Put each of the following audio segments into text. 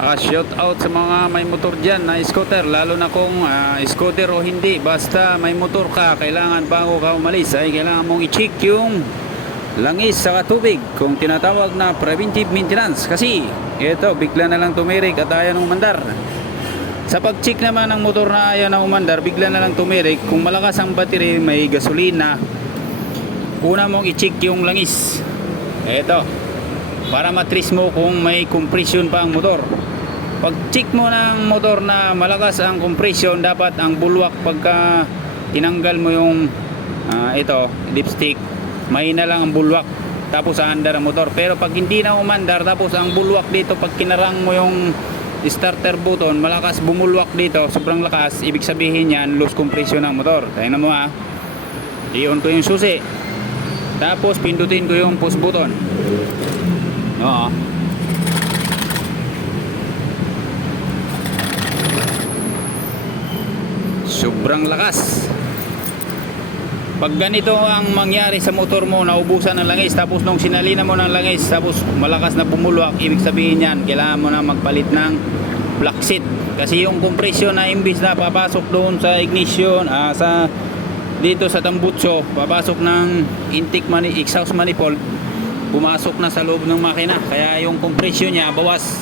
Shout out sa mga may motor dyan na scooter, lalo na kung scooter o hindi, basta may motor ka, kailangan bago ka umalis ay kailangan mong i-check yung langis sa tubig, kung tinatawag na preventive maintenance. Kasi ito, bigla na lang tumirik at ayaw nang umandar. Sa pag-check naman ng motor na ayaw nang umandar, bigla na lang tumirik, kung malakas ang battery, may gasolina, una mong i-check yung langis. Ito, para matrace mo kung may compression pa ang motor. Pag check mo ng motor na malakas ang compression, dapat ang bulwak pagka tinanggal mo yung ito, dipstick, mahina lang ang bulwak, tapos aandar ang motor. Pero pag hindi na umandar, tapos ang bulwak dito, pag kinarang mo yung starter button, malakas bumulwak dito, sobrang lakas, ibig sabihin yan, loose compression ng motor. Tingnan mo i-on ko yung susi, tapos pindutin ko yung push button. Oo. Sobrang lakas. Pag ganito ang mangyari sa motor mo, naubusan ng langis, tapos nung sinalina mo ng langis, tapos malakas na bumulwak, ibig sabihin yan, kailangan mo na magpalit ng block seat. Kasi yung compression na imbis na papasok doon sa ignition, dito sa tambutso, papasok ng exhaust manifold, pumasok na sa loob ng makina. Kaya yung compression niya bawas.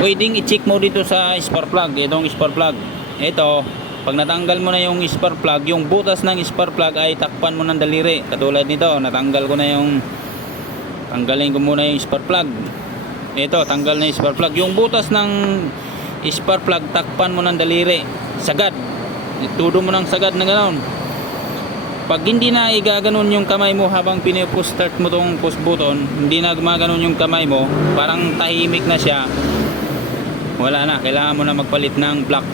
Pwedeng i-check mo dito sa spark plug. Itong spark plug, ito, pag natanggal mo na yung spark plug, yung butas ng spark plug ay takpan mo ng daliri. Katulad nito, natanggal ko na yung, tanggalin ko muna yung spark plug. Ito, tanggal na yung spark plug. Yung butas ng spark plug, takpan mo ng daliri. Sagad, itudo mo ng sagad na gano'n. Pag hindi na igaganon yung kamay mo habang pinipush start mo tong push button, hindi na gumaganon yung kamay mo, parang tahimik na siya, wala na, kailangan mo na magpalit ng block.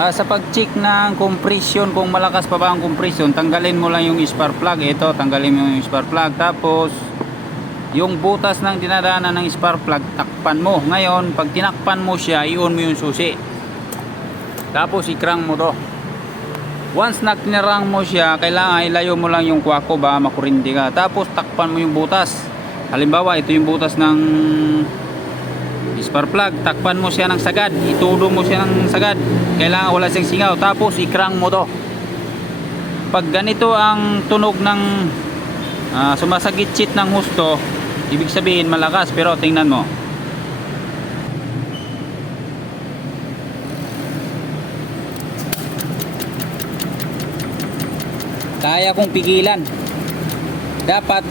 Sa pag-check ng compression, kung malakas pa ba ang compression, tanggalin mo lang yung spark plug. Ito, tanggalin mo yung spark plug, tapos yung butas ng dinadaanan ng spark plug, takpan mo. Ngayon, pag tinakpan mo siya, i-on mo yung susi, tapos i-crank mo to. Once na tinarang mo siya, kailangan ilayo mo lang yung kwako ba makurindi ka, tapos takpan mo yung butas. Halimbawa, ito yung butas ng spark plug, takpan mo siya ng sagad, itudo mo siya ng sagad, kailangan wala siyang singaw, tapos i-crank mo to. Pag ganito ang tunog ng sumasagitsit ng husto, ibig sabihin malakas. Pero tingnan mo, kaya kong pigilan. Dapat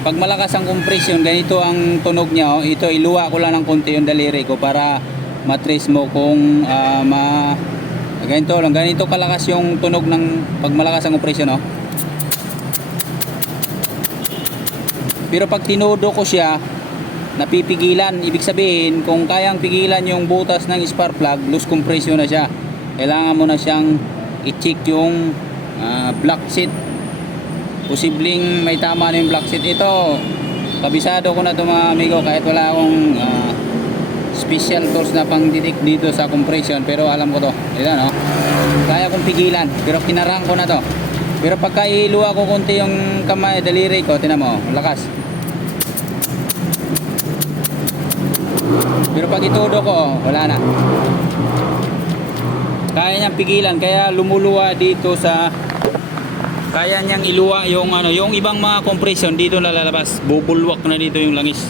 pag malakas ang compression, ganito ang tunog niya. Ito, iluwa ko lang ng konti yung daliri ko para matrace mo kung ganito lang, ganito kalakas yung tunog ng pag malakas ang compression. Pero pag tinudo ko siya, napipigilan. Ibig sabihin, kung kayang pigilan yung butas ng spark plug, loose compression na siya. Kailangan mo na siyang i-check yung block seat. Posibleng may tama na yung block seat. Ito, kabisado ko na ito mga amigo, kahit wala akong special tools na pang detect dito sa compression, pero alam ko to. Ito, no? Kaya kong pigilan, pero kinarang ko na to. Pero pagka iluwa ko konti yung kamay, daliri ko, tinan mo, lakas. Pero pag itudo ko, wala na. Kaya niyang pigilan, kaya lumuluwa dito sa, kaya niyang iluwa yung yung ibang mga compression dito na lalabas, bubulwak na dito yung langis.